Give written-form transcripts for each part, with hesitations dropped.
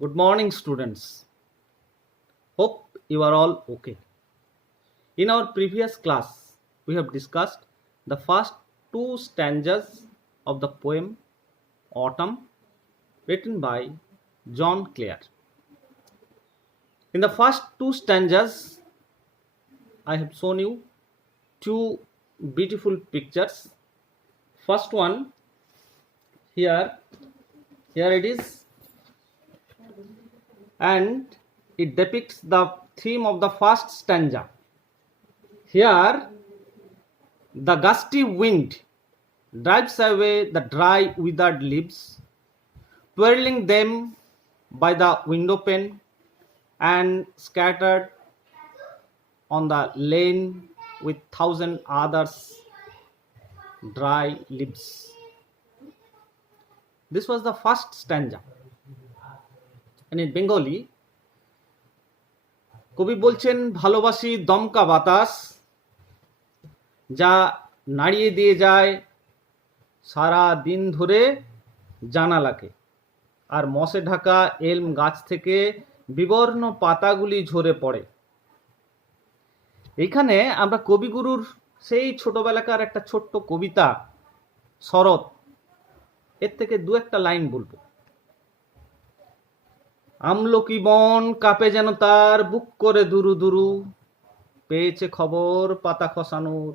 Good morning, students. Hope you are all okay. In our previous class, we have discussed the first two stanzas of the poem Autumn, written by John Clare. In the first two stanzas, I have shown you two beautiful pictures. First one, here, here it is, and it depicts the theme of the first stanza. Here, the gusty wind drives away the dry, withered leaves, twirling them by the window pane and scattered on the lane with thousand others dry leaves. This was the first stanza. And in Bengali, কবি বলছেন ভালোবাসি দমকা বাতাস যা নাড়িয়ে দিয়ে যায় সারা দিন ধরে জানালাকে, আর মশে ঢাকা এলম গাছ থেকে বিবর্ণ পাতাগুলি ঝরে পড়ে। এইখানে আমরা কবিগুরুর সেই ছোটবেলাকার একটা ছোট্ট কবিতা শরৎ, এর থেকে দু একটা লাইন বলবো। আমলকি বন কাঁপে যেন তার বুক করে দুরু দুরু, পেয়েছে খবর পাতা খসানোর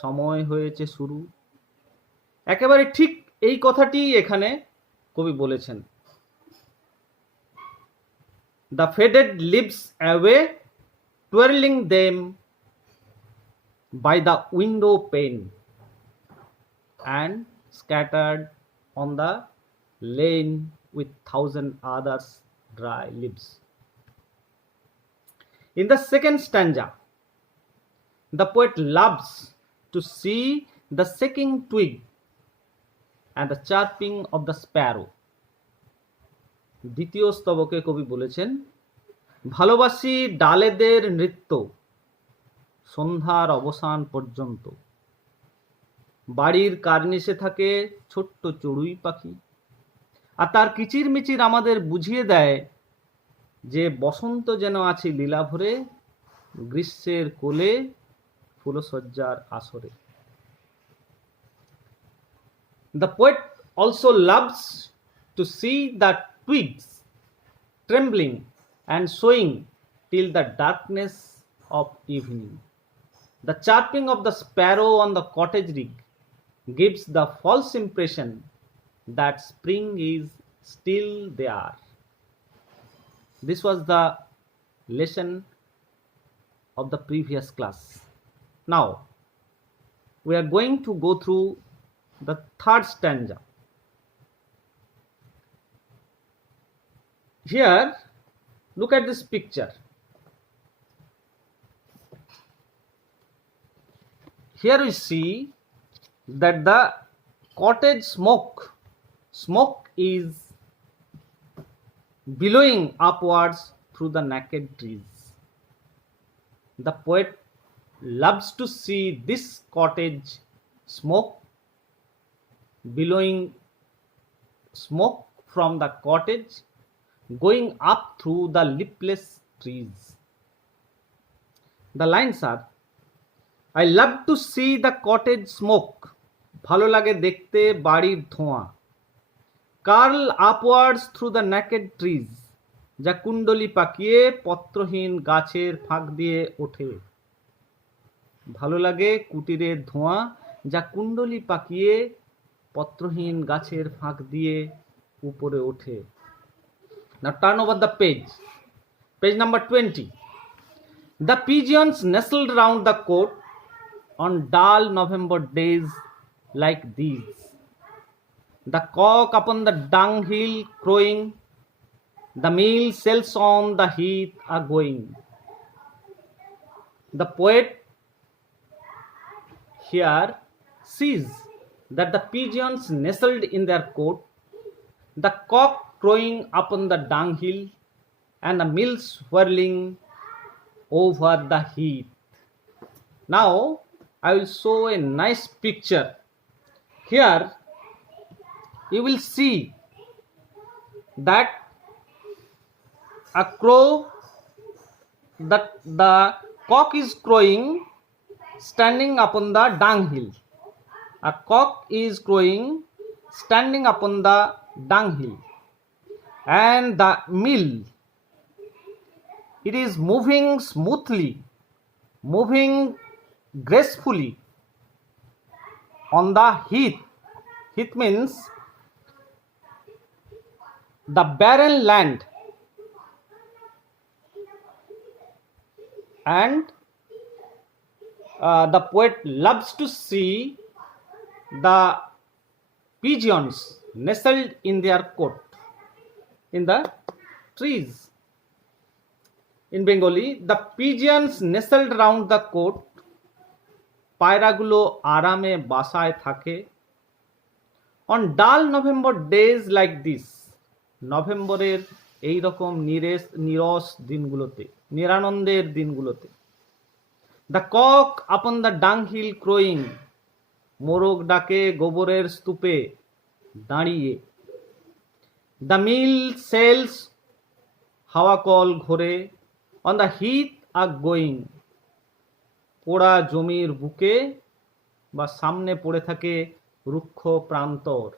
সময় হয়েছে শুরু। একেবারে ঠিক এই কথাটি এখানে কবি বলেছেন। The faded leaves away, twirling them by the window pane and scattered on the lane with thousand others dry leaves. In the second stanza, the poet loves to see the shaking twig and the chirping of the sparrow. দ্বিতীয় স্তবকে কবি বলেছেন ভালোবাসি ডালেদের নৃত্য সন্ধ্যার অবসান পর্যন্ত, বাড়ির কার্নিশে থাকে ছোট্ট চড়ুই পাখি, আর তার কিচিরমিচির আমাদের বুঝিয়ে দেয় যে বসন্ত যেন আছে লীলা ভরে গ্রীষ্মের কোলে ফুলসজ্জার আসরে। The poet also loves to see the twigs trembling and swaying till the darkness of evening. The chirping of the sparrow on the cottage roof gives the false impression that spring is still there. This was the lesson of the previous class. Now, we are going to go through the third stanza. Here, look at this picture. Here we see that the cottage smoke is billowing upwards through the naked trees. The poet loves to see this cottage smoke, billowing smoke from the cottage going up through the leafless trees. The lines are, I love to see the cottage smoke, ভালো লাগে দেখতে বাড়ির ধোঁয়া, curl upwards through the naked trees, যা কুণ্ডলি পাকিয়ে পত্রহীন গাছের ফাঁক দিয়ে ওঠে। ভালো লাগে কুটিরের ধোঁয়া যা কুণ্ডলি পাকিয়ে পত্রহীন গাছের ফাঁক দিয়ে উপরে ওঠে। Now turn over the page. Page number 20. The pigeons nestled round the court on dull November days like these. The cock upon the dunghill crowing, the meal cells on the heath are going. The poet here sees that the pigeons nestled in their coat, the cock crowing upon the dunghill, and the mills whirling over the heath. Now I will show a nice picture. Here you will see that A crow, the cock is crowing standing upon the dunghill. A cock is crowing standing upon the dunghill. And the mill, it is moving smoothly, moving gracefully on the heath. Heath means the barren land. And the poet loves to see the pigeons nestled in their coat in the trees. In Bengali, the pigeons nestled round the coat. পায়রাগুলো আরামে বাসায় থাকে। On dull November days like this, নভেম্বরের এই রকম নিরস দিনগুলোতে, নিরানন্দের দিনগুলোতে, the cock upon the dunghill crowing, মোরগ ডাকে গোবরের স্তূপে দাঁড়িয়ে, the mill sails, হাওয়া কল ঘোরে, on the heath are going, পোড়া জমির বুকে বা সামনে পড়ে থাকে রুক্ষ প্রান্তর।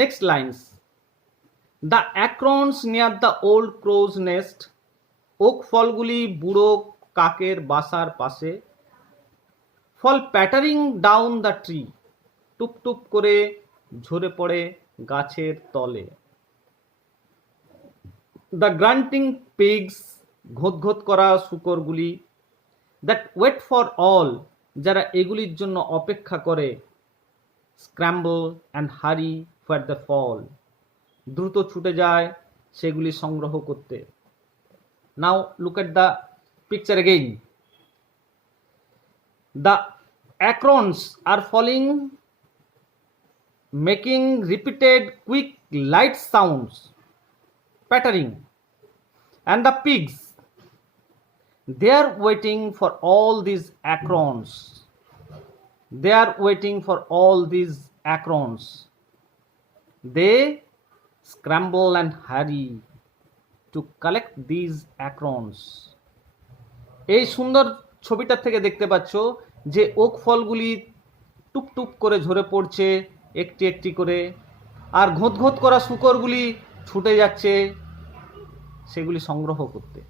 Next lines. The acorns near the old crow's nest, oak ফলগুলি বুড়ো কাকের বাসার পাশে, fall pattering down the tree, টুপ টুপ করে ঝরে পড়ে গাছের তলে। The grunting pigs, ঘোত ঘোত করা শূকরগুলি, that wait for all, যারা এগুলির জন্য অপেক্ষা করে, scramble and hurry for the fall, দ্রুত ছুটে যায় সেগুলি সংগ্রহ করতে। Now look at the picture again. The acorns are falling, making repeated quick light sounds, pattering. And the pigs, they are waiting for all these acorns. They are waiting for all these acorns. They scramble and hurry to collect these acorns. এই সুন্দর ছবিটা থেকে দেখতে পাচ্ছ যে okay ফলগুলি টুপ টুপ করে ঝরে পড়ছে একটি একটি করে, আর ঘোত ঘোত করা শূকরগুলি ছুটে যাচ্ছে সেগুলি সংগ্রহ করতে।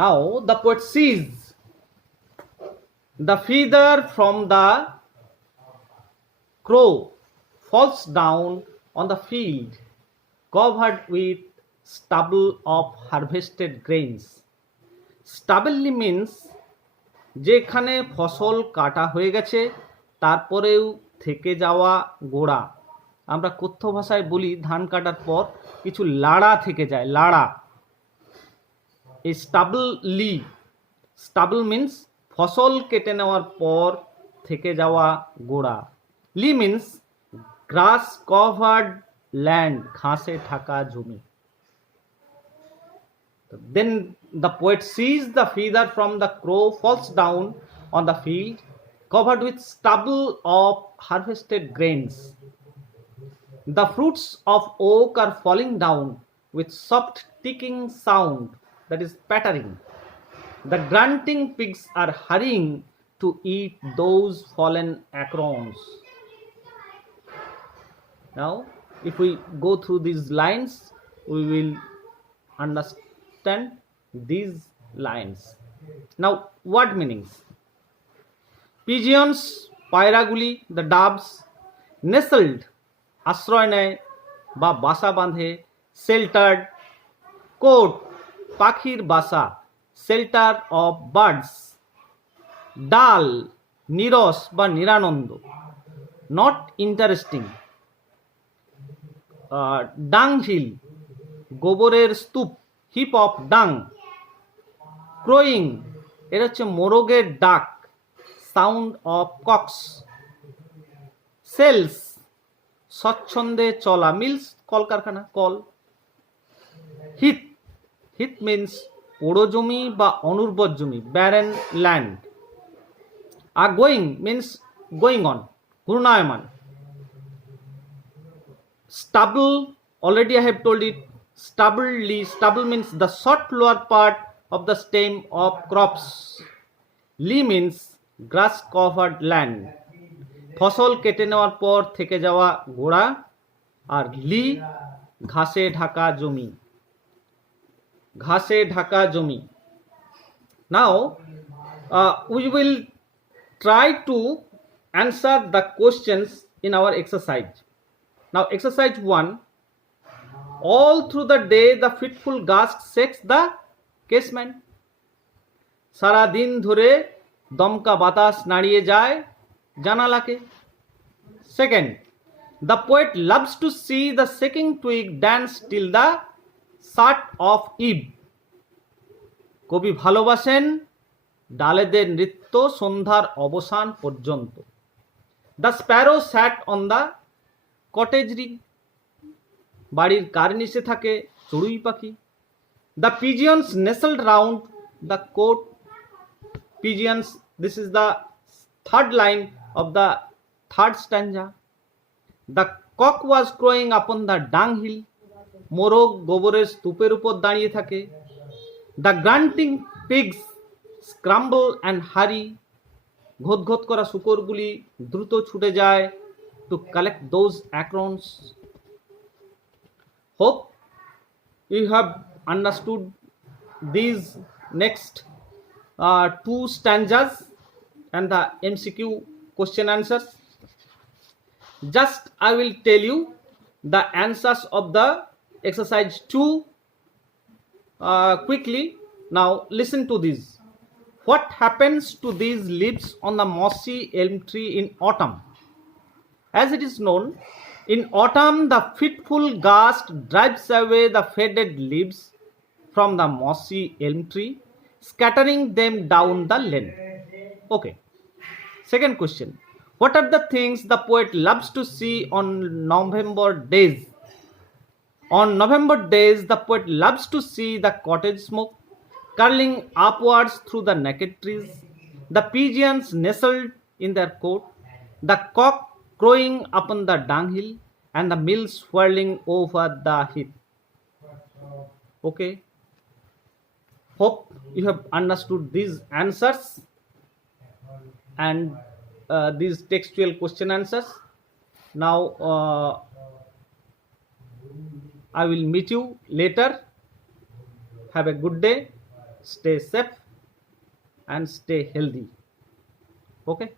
Now the poet sees the feather from the crow falls down on the field covered with stubble of harvested grains. Stubble means যেখানে ফসল কাটা হয়ে গেছে তারপরেও থেকে যাওয়া গোড়া। আমরা কথ্য ভাষায় বলি ধান কাটার পর কিছু লাড়া থেকে যায়, লাড়া। এই স্টাবল মিন্স ফসল কেটে নেওয়ার পর থেকে যাওয়া গোড়া। লি মিন্স গ্রাস কভার্ড ল্যান্ড, ঘাসে ঢাকা জমি। Then the poet sees the feather from the crow falls down on the field covered with stubble of harvested grains. The fruits of oak are falling down with soft ticking sound, that is pattering. The grunting pigs are hurrying to eat those fallen acorns. Now, if we go through these lines, we will understand these lines. Now, what meanings? Pigeons, পায়রাগুলি, the doves, nestled, আশ্রয় নেয় বা বাসা বাঁধে, sheltered, court, পাখির বাসা, shelter of birds, dull, নিরস বা নিরানন্দ, not interesting, dunghill, গোবরের স্তূপ, heap of dung, crowing, এটা হচ্ছে মোরগের ডাক, sound of cocks, cells, স্বচ্ছন্দে চলা, মিলস কলকারখানা, কল, হিথ, হিথ মিন্স পোড়ো জমি বা অনুর্বর জমি, barren land, are going means going on, ঘূর্ণায়মান, Stubble, already I have told it. Stubble means the short lower part of the stem of crops. Lea means grass covered land. ফসল কেটে নেওয়ার পর থেকে যাওয়া গোড়া, আর লি ঘাসে ঢাকা জমি। ঘাসে ঢাকা জমি। Now we will try to answer the questions in our exercise. Now exercise 1. All through the day the fitful gust shakes the casement. সারা দিন ধরে দমকা বাতাস নাড়িয়ে যায় জানালাকে। Second, the poet loves to see the shaking twig dance till the start of eve. কবি ভালোবাসেন ডালেদের নৃত্য সন্ধ্যার অবসান পর্যন্ত। The sparrow sat on the cottage ring. বাড়ির কার্নিশে থাকে চড়ুই পাখি। The pigeons nestled round the court. Pigeons, this is the third line of the third stanza. The cock was crowing upon the dunghill. মোরগ গোবরের স্তূপের উপর দাঁড়িয়ে থাকে। The grunting pigs scramble and hurry. ঘোত করা শূকরগুলি দ্রুত ছুটে যায় to collect those acorns. Hope you have understood these next two stanzas and the MCQ question answers. Just I will tell you the answers of the exercise 2 quickly. Now listen to this. What happens to these leaves on the mossy elm tree in autumn? As it is known, in autumn the fitful gust drives away the faded leaves from the mossy elm tree, scattering them down the lane. Okay. Second question. What are the things the poet loves to see on November days? On November days, the poet loves to see the cottage smoke curling upwards through the naked trees, the pigeons nestled in their coat, the cock crowing upon the dunghill, and the mill swirling over the heath. Okay. Hope you have understood these answers and these textual question answers. Now I will meet you later. Have a good day. Stay safe and stay healthy. Okay.